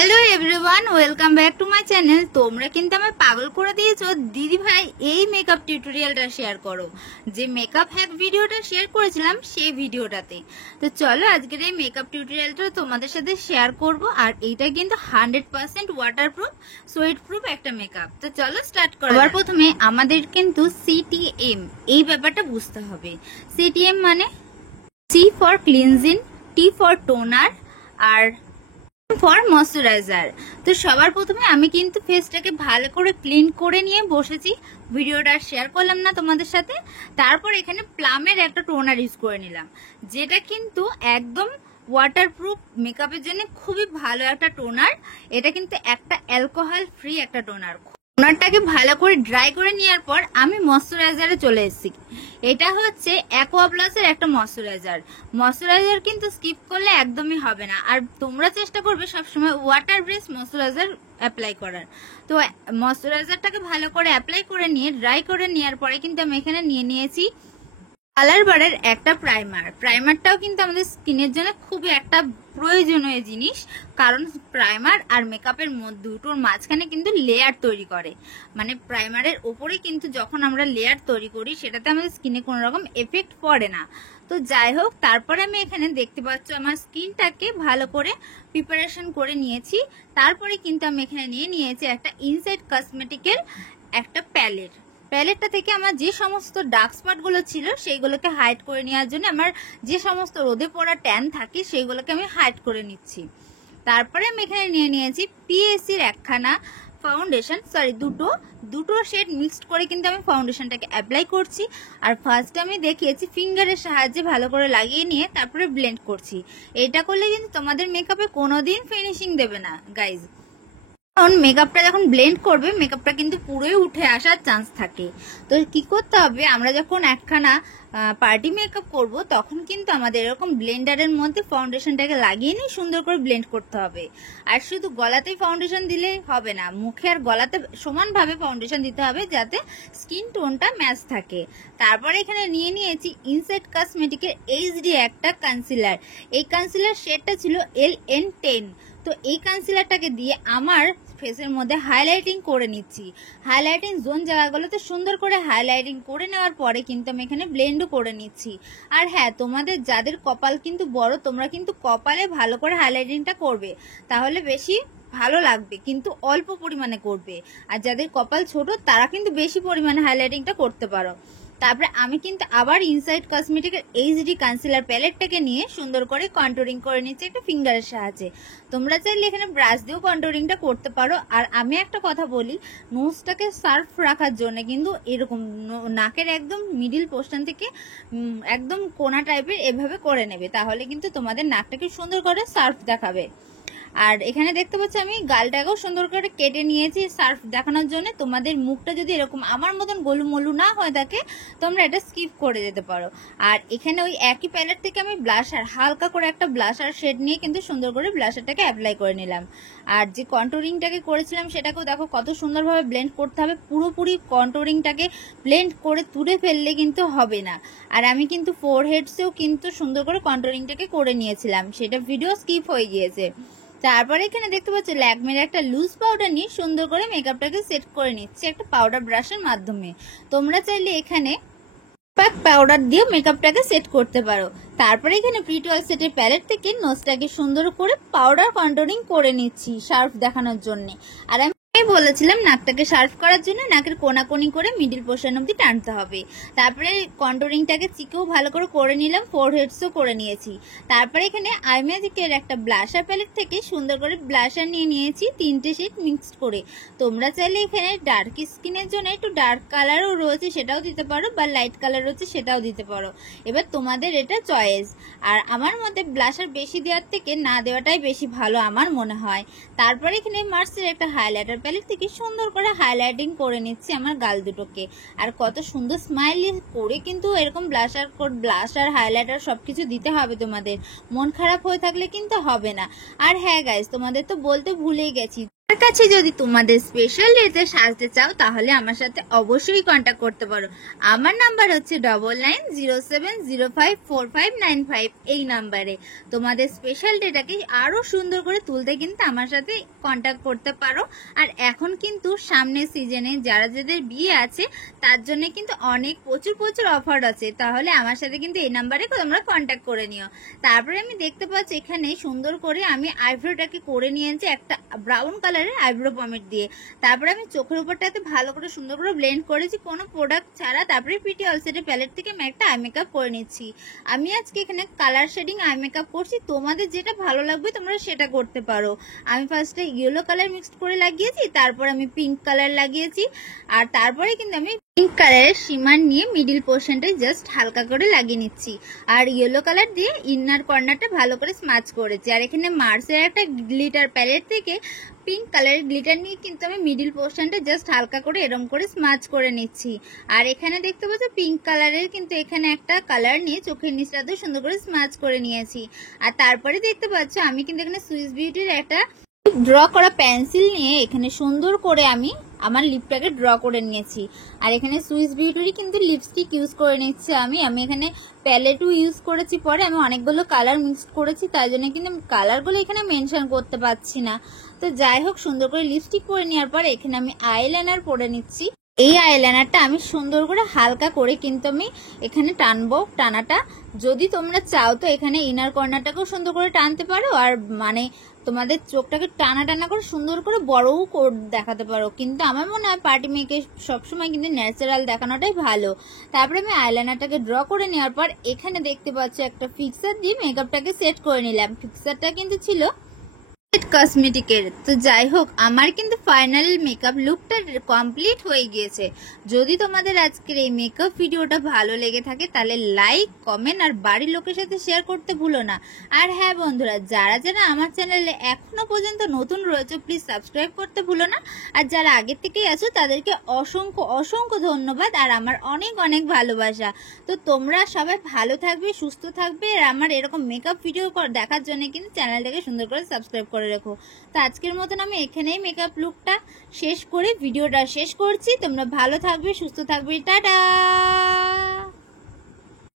Hello everyone, welcome back to my channel. তোমরা কিন্তু আমায় পাগল করে দিয়েছো দিদি ভাই এই মেকআপ টিউটোরিয়ালটা শেয়ার করো, যে মেকআপ হ্যাক ভিডিওটা শেয়ার করেছিলাম সেই ভিডিওটাতে। তো চলো আজকের এই মেকআপ টিউটোরিয়ালটা তোমাদের সাথে শেয়ার করব। আর এইটা কিন্তু 100% ওয়াটারপ্রুফ সোয়েট প্রুফ একটা মেকআপ। তো চলো স্টার্ট করো। সবার প্রথমে আমাদের কিন্তু সিটিএম এই ব্যাপারটা বুঝতে হবে। সিটিএম মানে C for cleansing, T for toner, আর ফর ময়শ্চারাইজার। তো সবার প্রথমে আমি কিন্তু ফেসটাকে ভালো করে ক্লিন করে নিয়ে বসেছি, ভিডিওটা শেয়ার করলাম না তোমাদের সাথে। তারপর এখানে প্লামের একটা টোনার ইউজ করে নিলাম, যেটা কিন্তু একদম ওয়াটারপ্রুফ মেকআপের জন্য খুবই ভালো একটা টোনার। এটা কিন্তু একটা অ্যালকোহল ফ্রি একটা টোনার। টোনারটাকে ভালো করে ড্রাই করে নেওয়ার পর আমি ময়শ্চারাইজারে চলে এসেছি। এটা হচ্ছে অ্যাকোয়াপ্লাসের একটা ময়শ্চারাইজার। ময়শ্চারাইজার কিন্তু স্কিপ করলে একদমই হবে না। আর তোমরা চেষ্টা করবে সবসময় ওয়াটার বেস ময়শ্চারাইজার অ্যাপ্লাই করার। তো ময়শ্চারাইজারটাকে ভালো করে অ্যাপ্লাই করে নিয়ে ড্রাই করে নেওয়ার পরে কিন্তু আমি এখানে নিয়ে নিয়েছি কালার বারের একটা প্রাইমার। প্রাইমারটাও কিন্তু আমাদের স্কিনের জন্য খুবই একটা প্রয়োজনীয় জিনিস, কারণ প্রাইমার আর মেকআপের দুটোর মাঝখানে কিন্তু লেয়ার তৈরি করে। মানে প্রাইমারের ওপরে কিন্তু যখন আমরা লেয়ার তৈরি করি সেটাতে আমাদের স্কিনে কোনো রকম এফেক্ট পড়ে না। তো যাই হোক, তারপরে আমি এখানে দেখতে পাচ্ছ আমার স্কিনটাকে ভালো করে প্রিপারেশন করে নিয়েছি। তারপরে কিন্তু আমি এখানে নিয়ে নিয়েছি একটা ইনসাইড কসমেটিকের একটা প্যালেটটা থেকে আমার যে সমস্ত ডার্ক স্পট গুলো ছিল সেইগুলোকে হাইড করে নেওয়ার জন্য, আমার যে সমস্ত রোদে পড়া ট্যান থাকে সেইগুলোকে আমি হাইড করে নিচ্ছি। তারপরে আমি এখানে নিয়ে নিয়েছি পিএসসির একখানা ফাউন্ডেশন, দুটো শেড মিক্সড করে কিন্তু আমি ফাউন্ডেশনটাকে অ্যাপ্লাই করছি। আর ফার্স্টে আমি দেখিয়েছি ফিঙ্গারের সাহায্যে ভালো করে লাগিয়ে নিয়ে তারপরে ব্লেন্ড করছি। এটা করলে কিন্তু তোমাদের মেকআপে কোনোদিন ফিনিশিং দেবে না গাইজ। কারণ মেকআপটা যখন ব্লেন্ড করবে মেকআপটা কিন্তু পুরোই উঠে আসার চান্স থাকে। তো কি করতে হবে, আমরা যখন একখানা পার্টি মেকআপ করব তখন কিন্তু আমাদের এরকম ব্লেন্ডারের মধ্যে ফাউন্ডেশনটাকে লাগিয়ে নিয়ে সুন্দর করে ব্লেন্ড করতে হবে। আর শুধু গলাতেই ফাউন্ডেশন দিলে হবে না, মুখে আর গলাতে সমানভাবে ফাউন্ডেশন দিতে হবে যাতে স্কিন টোনটা ম্যাচ থাকে। তারপরে এখানে নিয়ে নিয়েছি ইনসাইড কসমেটিকের এইচডি একটা কনসিলার। এই কনসিলার শেডটা ছিল LN10। তো এই কনসিলারটাকে দিয়ে আমার ফেসের মধ্যে হাইলাইটিং করে নিচ্ছি। হাইলাইটিং জোন জায়গাগুলোতে সুন্দর করে হাইলাইটিং করে নেওয়ার পরে কিন্তু আমি এখানে ব্লেন্ডও করে নিচ্ছি। আর হ্যাঁ, তোমাদের যাদের কপাল কিন্তু বড় তোমরা কিন্তু কপালে ভালো করে হাইলাইটিংটা করবে, তাহলে বেশি ভালো লাগবে, কিন্তু অল্প পরিমাণে করবে। আর যাদের কপাল ছোট তারা কিন্তু বেশি পরিমাণে হাইলাইটিংটা করতে পারো। তারপরে আমি কিন্তু আবার ইনসাইড কসমেটিকের এইচডি কনসিলার প্যালেটটাকে নিয়ে সুন্দর করে কন্টুরিং করে নিচ্ছি একটা ফিঙ্গারের সাহায্যে। তোমরা চাইলে এখানে ব্রাশ দিয়েও কন্টুরিংটা করতে পারো। আর আমি একটা কথা বলি, নোজটাকে সার্ফ রাখার জন্য কিন্তু এরকম নাকের একদম মিডিল পোর্শন থেকে একদম কোনা টাইপের এভাবে করে নেবে, তাহলে কিন্তু তোমাদের নাকটাকে সুন্দর করে সার্ফ দেখাবে। আর এখানে দেখতে পাচ্ছি আমি গালটাকেও সুন্দর করে কেটে নিয়েছি সার্ফ দেখানোর জন্য। তোমাদের মুখটা যদি এরকম আমার মতন গোলুমলু না হয় থাকে তোমরা এটা স্কিপ করে যেতে পারো। আর এখানে ওই একই প্যালেট থেকে আমি ব্লাশার, হালকা করে একটা ব্লাশার শেড নিয়ে কিন্তু সুন্দর করে ব্লাশারটাকে অ্যাপ্লাই করে নিলাম। আর যে কন্টুরিংটাকে করেছিলাম সেটাকেও দেখো কত সুন্দরভাবে ব্লেন্ড করতে হবে। পুরোপুরি কন্টুরিংটাকে ব্লেন্ড করে তুলে ফেললে কিন্তু হবে না। আর আমি কিন্তু ফোরহেডসেও কিন্তু সুন্দর করে কন্টুরিংটাকে করে নিয়েছিলাম, সেটা ভিডিও স্কিপ হয়ে গিয়েছে। তারপরে এখানে দেখতে পাচ্ছি ল্যাকমের একটা লুজ পাউডার নিয়ে সুন্দর করে মেকআপটাকে সেট করে নিচ্ছি একটা পাউডার ব্রাশের মাধ্যমে। তোমরা চাইলে এখানে পাউডার দিয়ে মেকআপটাকে সেট করতে পারো। তারপরে এখানে প্রিটি অয়েল সেটের প্যালেট থেকে নোজটাকে সুন্দর করে পাউডার কন্টুরিং করে নিচ্ছি শার্প দেখানোর জন্য। আর আমি বলেছিলাম নাকটাকে শার্প করার জন্য নাকের কোনাকুনি করে মিডিল পোর্শন অব্দি টানতে হবে। তারপরে কন্টুরিংটাকে চিকেও ভালো করে করে নিলাম, ফোরহেডসও করে নিয়েছি। তারপরে এখানে আই ম্যাজিকের একটা ব্লাশার প্যালেট থেকে সুন্দর করে ব্লাশার নিয়ে নিয়েছি 3টে শেড মিক্সড করে। তোমরা চাইলে এখানে ডার্ক স্কিনের জন্য একটু ডার্ক কালারও রয়েছে সেটাও দিতে পারো, বা লাইট কালার রয়েছে সেটাও দিতে পারো, এবার তোমাদের এটা চয়েস। আর আমার মতে ব্লাশার বেশি দেওয়ার থেকে না দেওয়াটাই বেশি ভালো আমার মনে হয়। তারপরে এখানে মার্সের একটা হাইলাইটার প্যালেট থেকে সুন্দর করে হাইলাইটিং করে নিচ্ছি আমার গাল দুটোকে। আর কত সুন্দর স্মাইলি করে কিন্তু এরকম ব্লাশার হাইলাইটার সবকিছু দিতে হবে তোমাদের, মন খারাপ হয়ে থাকলে কিন্তু হবে না। আর হ্যাঁ গাইস, তোমাদের তো বলতে ভুলেই গেছি, কাছে যদি তোমাদের স্পেশাল ডেতে সাজতে চাও তাহলে আমার সাথে অবশ্যই কন্ট্যাক্ট করতে পারো। আমার নাম্বার হচ্ছে 9907054595 এই নাম্বারে। তোমাদের স্পেশাল ডেটাকে আরো সুন্দর করে তুলতে কিন্তু আমার সাথে কন্ট্যাক্ট করতে পারো। আর এখন কিন্তু সামনের সিজনে যাদের বিয়ে আছে তার জন্য কিন্তু প্রচুর অফার আছে, তাহলে আমার সাথে কিন্তু এই নাম্বারে তোমরা কন্ট্যাক্ট করে নিও। তারপরে আমি দেখতে পাচ্ছি এখানে সুন্দর করে আমি আইব্রোটাকে করে নিয়েছি একটা ব্রাউন কালারের আইব্রো পমেট দিয়ে। তারপরে আমি চোখের উপরটাতে ভালো করে সুন্দর করে ব্লেন্ড করেছি কোনো প্রোডাক্ট ছাড়া। তারপরে পিটি অলসেটের প্যালেট থেকে আমি একটা আই মেকআপ করে নিচ্ছি। আমি আজকে এখানে কালার শেডিং আই মেকআপ করছি, তোমাদের যেটা ভালো লাগবে তোমরা সেটা করতে পারো। আমি ফার্স্টে ইয়েলো কালার মিক্সড করে লাগিয়েছি, তারপর আমি পিঙ্ক কালার লাগিয়েছি, আর তারপরে কিন্তু আমি পিঙ্ক কালারের শিমার নিয়ে মিডিল পোর্শনটা জাস্ট হালকা করে লাগিয়ে নিচ্ছি। আর ইয়েলো কালার দিয়ে ইনার কর্নারটা ভালো করে স্মাচ করেছি। আর এখানে মার্সের একটা গ্লিটার প্যালেট থেকে পিঙ্ক কালারের গ্লিটার নিয়ে কিন্তু আমি মিডিল পোর্শনটা জাস্ট হালকা করে এরকম করে স্মাচ করে নিচ্ছি। আর এখানে দেখতে পাচ্ছ পিঙ্ক কালারের কিন্তু এখানে একটা কালার নিয়ে চোখের নিচটাতেও সুন্দর করে স্মাচ করে নিয়েছি। আর তারপরে দেখতে পাচ্ছ আমি কিন্তু এখানে সুইস বিউটির একটা ড্র করা পেন্সিল নিয়ে এখানে সুন্দর করে আমি আমার লিপটাকে ড্র করে নিয়েছি। আর এখানে সুইস বিউটির কিন্তু লিপস্টিক ইউজ করে নিচ্ছি আমি এখানে প্যালেটও ইউজ করেছি, পরে আমি অনেকগুলো কালার মিক্স করেছি, তাই জন্য কিন্তু কালারগুলো এখানে মেনশন করতে পারছি না। তো যাই হোক, সুন্দর করে লিপস্টিক পরে নেওয়ার পর এখানে আমি আইলাইনার পরে নিচ্ছি। এই আইলাইনারটা আমি সুন্দর করে হালকা করে কিন্তু আমি এখানে টানবো। টানাটা যদি তোমরা চাও তো এখানে ইনার কর্নারটাকেও সুন্দর করে টানতে পারো, আর মানে তোমাদের চোখটাকে টানা টানা করে সুন্দর করে বড়ও দেখাতে পারো, কিন্তু আমার মনে হয় পার্টি মেকে সবসময় কিন্তু ন্যাচারাল দেখানোটাই ভালো। তারপরে আমি আইলাইনারটাকে ড্র করে নেওয়ার পর এখানে দেখতে পাচ্ছ একটা ফিক্সার দিয়ে মেকআপটাকে সেট করে নিলাম। ফিক্সারটা কিন্তু ছিল কসমেটিকের। তো যাই হোক, আমার কিন্তু ফাইনাল মেকআপ লুকটা কমপ্লিট হয়ে গিয়েছে। যদি তোমাদের আজকের এই মেকআপ ভিডিওটা ভালো লেগে থাকে তাহলে লাইক, কমেন্ট আর বাড়ির লোকের সাথে শেয়ার করতে ভুলো না। আর হ্যাঁ বন্ধুরা, যারা আমার চ্যানেলে এখনো পর্যন্ত নতুন রয়েছে প্লিজ সাবস্ক্রাইব করতে ভুলো না। আর যারা আগের থেকেই আছো তাদেরকে অসংখ্য ধন্যবাদ আর আমার অনেক ভালোবাসা। তো তোমরা সবাই ভালো থাকবে, সুস্থ থাকবে, আর আমার এরকম মেকআপ ভিডিও দেখার জন্য কিন্তু চ্যানেলটাকে সুন্দর করে সাবস্ক্রাইব করে রেখো। তো আজকের মতন আমি এখানেই মেকআপ লুকটা শেষ করে ভিডিওটা শেষ করছি। তোমরা ভালো থাকবে, সুস্থ থাকবে, টাটা।